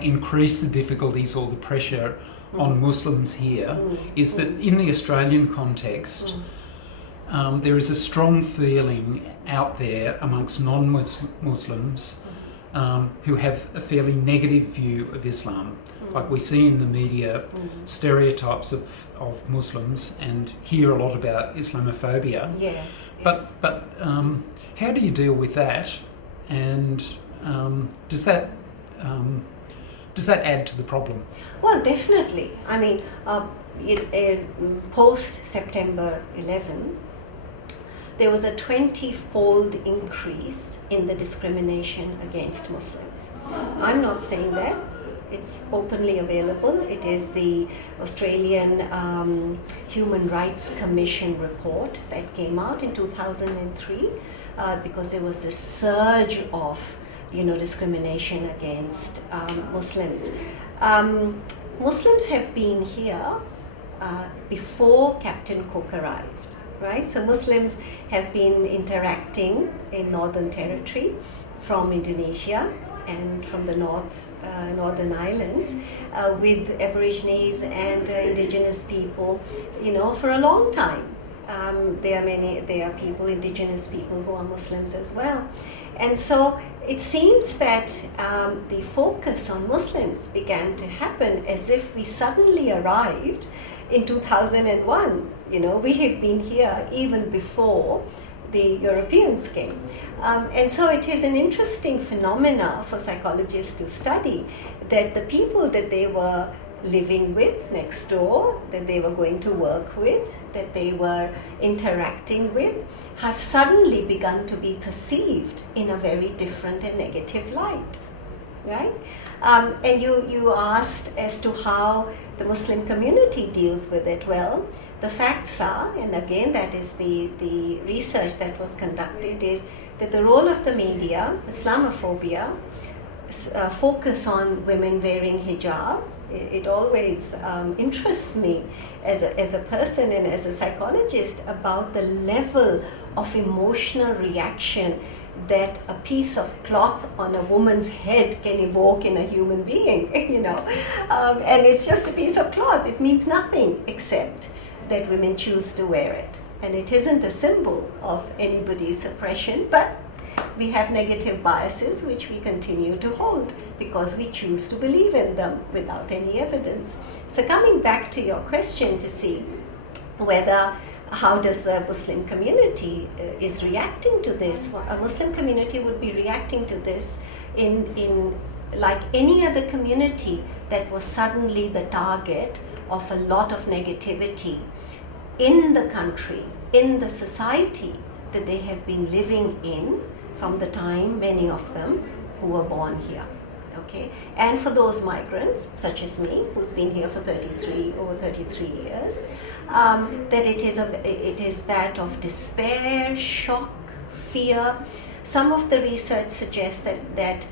might increase the difficulties or the pressure on Muslims here is that in the Australian context, there is a strong feeling out there amongst non-Muslims who have a fairly negative view of Islam. Like we see in the media stereotypes of Muslims and hear a lot about Islamophobia. Yes. But how do you deal with that? And does that add to the problem? Well, definitely. I mean, post September 11, there was a 20-fold increase in the discrimination against Muslims. I'm not saying that. It's openly available. It is the Australian Human Rights Commission report that came out in 2003 because there was a surge of discrimination against Muslims. Muslims have been here before Captain Cook arrived, right? So Muslims have been interacting in Northern Territory from Indonesia and from the Northern Islands with Aborigines and indigenous people, for a long time. There are indigenous people who are Muslims as well. And so it seems that the focus on Muslims began to happen as if we suddenly arrived in 2001. We have been here even before the Europeans came. And so it is an interesting phenomena for psychologists to study, that the people that they were living with next door, that they were going to work with, that they were interacting with, have suddenly begun to be perceived in a very different and negative light, right? And you asked as to how the Muslim community deals with it. Well, the facts are, and again that is the research that was conducted, is that the role of the media, Islamophobia, focus on women wearing hijab. It always interests me as a person and as a psychologist about the level of emotional reaction that a piece of cloth on a woman's head can evoke in a human being, and it's just a piece of cloth. It means nothing except that women choose to wear it. And it isn't a symbol of anybody's oppression, but we have negative biases which we continue to hold because we choose to believe in them without any evidence. So coming back to your question to see how does the Muslim community is reacting to this? A Muslim community would be reacting to this in like any other community that was suddenly the target of a lot of negativity in the country, in the society that they have been living in from the time, many of them, who were born here. Okay, and for those migrants, such as me, who's been here for over 33 years, that it is that of despair, shock, fear. Some of the research suggests that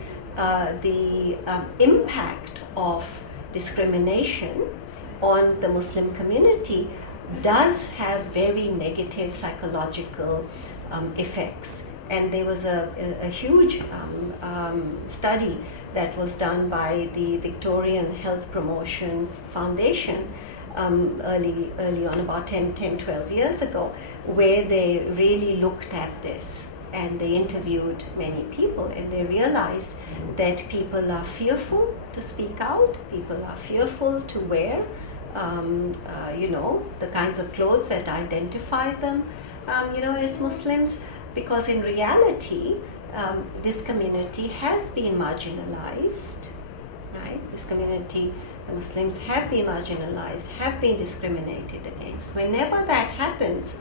the impact of discrimination on the Muslim community does have very negative psychological effects. And there was a huge study that was done by the Victorian Health Promotion Foundation early on, about 12 years ago, where they really looked at this and they interviewed many people, and they realized that people are fearful to speak out, people are fearful to wear the kinds of clothes that identify them as Muslims, because in reality this community has been marginalized, right? This community, the Muslims have been marginalized, have been discriminated against. Whenever that happens,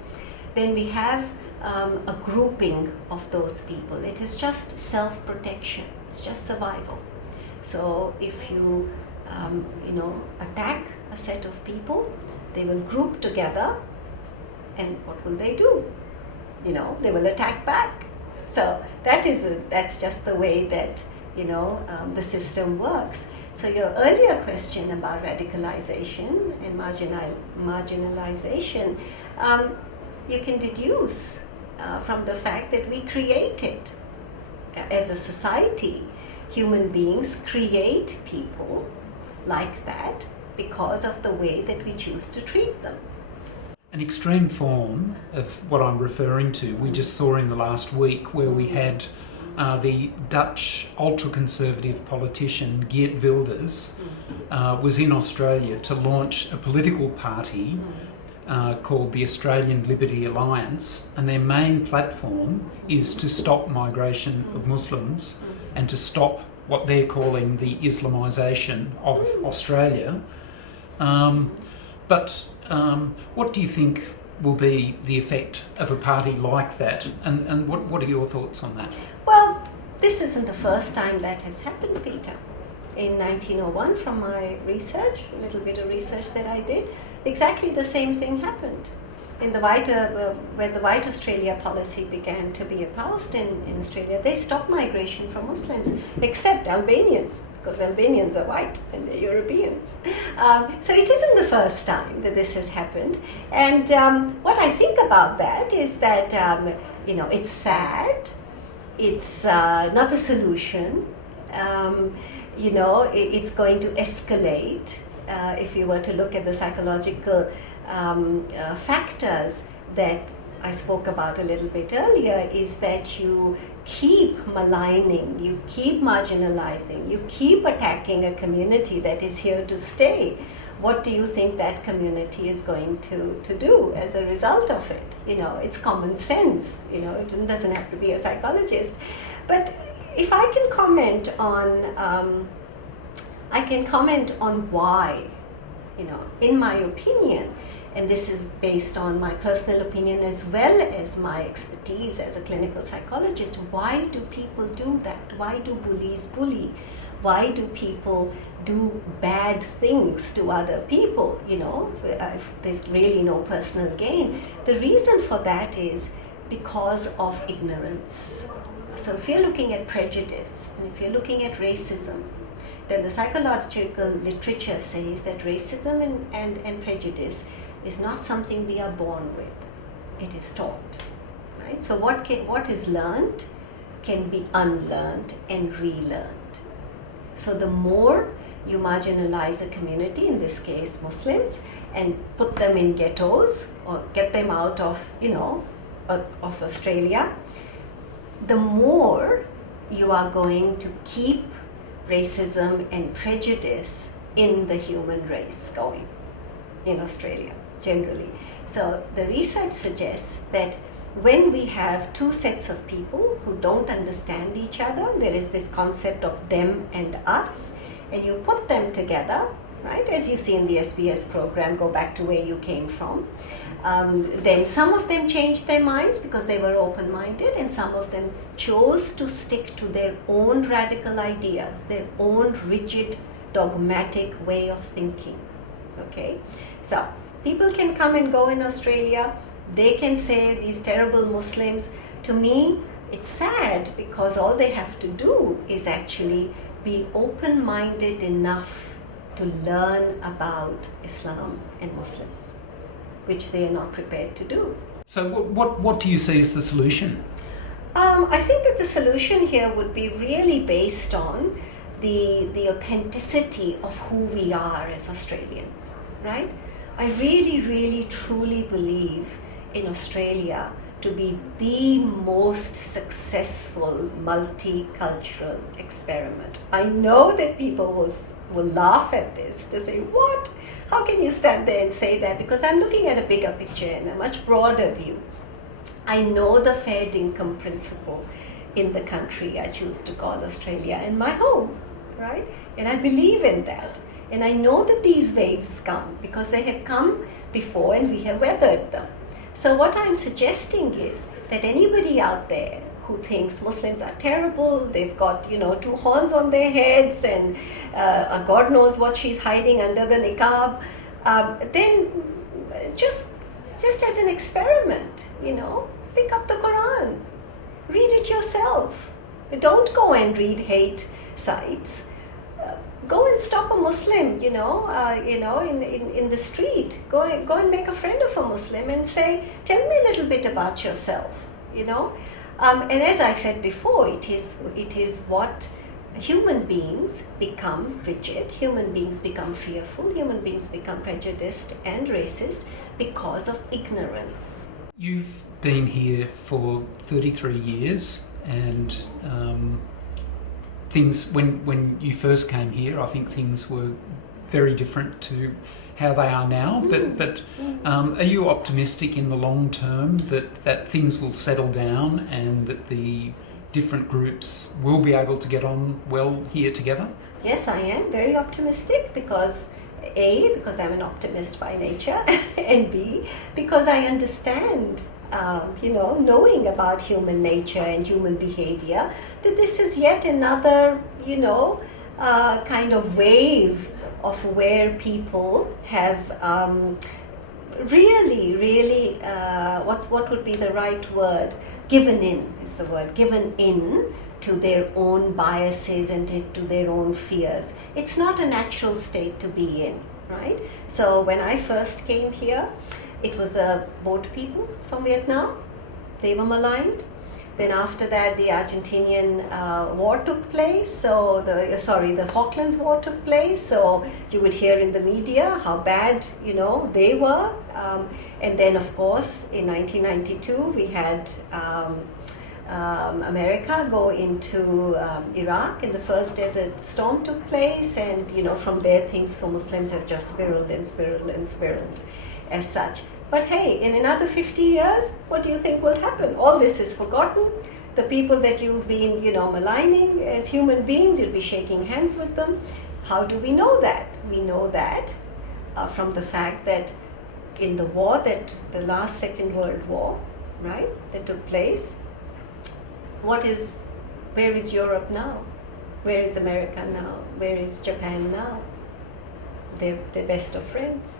then we have a grouping of those people. It is just self-protection, it's just survival. So if you attack a set of people, they will group together, and what will they do? They will attack back. So that's just the way that the system works. So your earlier question about radicalization and marginalization, you can deduce from the fact that we created as a society human beings create people like that because of the way that we choose to treat them. An extreme form of what I'm referring to, we just saw in the last week where we had the Dutch ultra-conservative politician Geert Wilders was in Australia to launch a political party called the Australian Liberty Alliance, and their main platform is to stop migration of Muslims and to stop what they're calling the Islamisation of Australia. But what do you think will be the effect of a party like that, and what are your thoughts on that? Well, this isn't the first time that has happened, Peter. In 1901, from my research, a little bit of research that I did, exactly the same thing happened. In the when the White Australia policy began to be espoused in Australia, they stopped migration from Muslims, except Albanians, because Albanians are white and they're Europeans. So it isn't the first time that this has happened. And what I think about that is that, it's sad, it's not a solution, it's going to escalate. If you were to look at the psychological factors that I spoke about a little bit earlier, is that you keep maligning, you keep marginalizing, you keep attacking a community that is here to stay. What do you think that community is going to do as a result of it? It's common sense, it doesn't have to be a psychologist. But if I can comment on why, in my opinion, and this is based on my personal opinion as well as my expertise as a clinical psychologist, why do people do that? Why do bullies bully? Why do people do bad things to other people, if there's really no personal gain? The reason for that is because of ignorance. So if you're looking at prejudice, and if you're looking at racism, then the psychological literature says that racism and prejudice is not something we are born with. It is taught, right? So what is learned can be unlearned and relearned. So the more you marginalize a community, in this case Muslims, and put them in ghettos or get them out of, of Australia, the more you are going to keep racism and prejudice in the human race going in Australia generally. So the research suggests that when we have two sets of people who don't understand each other, there is this concept of them and us, and you put them together, right, as you see in the SBS program, go back to where you came from, then some of them changed their minds because they were open-minded, and some of them chose to stick to their own radical ideas, their own rigid, dogmatic way of thinking. Okay? So people can come and go in Australia. They can say these terrible Muslims. To me, it's sad because all they have to do is actually be open-minded enough to learn about Islam and Muslims, which they are not prepared to do. So what do you see as the solution? I think that the solution here would be really based on the authenticity of who we are as Australians, right? I really, really, truly believe in Australia to be the most successful multicultural experiment. I know that people will laugh at this, to say, what? How can you stand there and say that? Because I'm looking at a bigger picture and a much broader view. I know the fair dinkum principle in the country I choose to call Australia and my home, right? And I believe in that. And I know that these waves come because they have come before and we have weathered them. So what I'm suggesting is that anybody out there who thinks Muslims are terrible, they've got, two horns on their heads and God knows what she's hiding under the niqab, then just as an experiment, pick up the Quran, read it yourself. Don't go and read hate sites. Go and stop a Muslim, in the street. Go and make a friend of a Muslim and say, tell me a little bit about yourself, And as I said before, it is what human beings become rigid, human beings become fearful, human beings become prejudiced and racist because of ignorance. You've been here for 33 years, and things, when you first came here, I think things were very different to how they are now. But are you optimistic in the long term that things will settle down and that the different groups will be able to get on well here together? Yes, I am very optimistic because A, because I'm an optimist by nature, and B, because I understand, knowing about human nature and human behavior, that this is yet another, kind of wave of where people have really, what would be the right word? Given in is the word. Given in to their own biases and to their own fears. It's not a natural state to be in, right? So when I first came here, it was the boat people from Vietnam. They were maligned. Then after that, the Argentinian war took place. So the Falklands War took place. So you would hear in the media how bad, they were. And then, of course, in 1992, we had America go into Iraq, and the first desert storm took place. And, from there, things for Muslims have just spiraled and spiraled and spiraled as such. But hey, in another 50 years, what do you think will happen? All this is forgotten. The people that you've been, maligning as human beings, you'll be shaking hands with them. How do we know that? We know that from the fact that in the war, the last Second World War, right, that took place, where is Europe now? Where is America now? Where is Japan now? They're best of friends.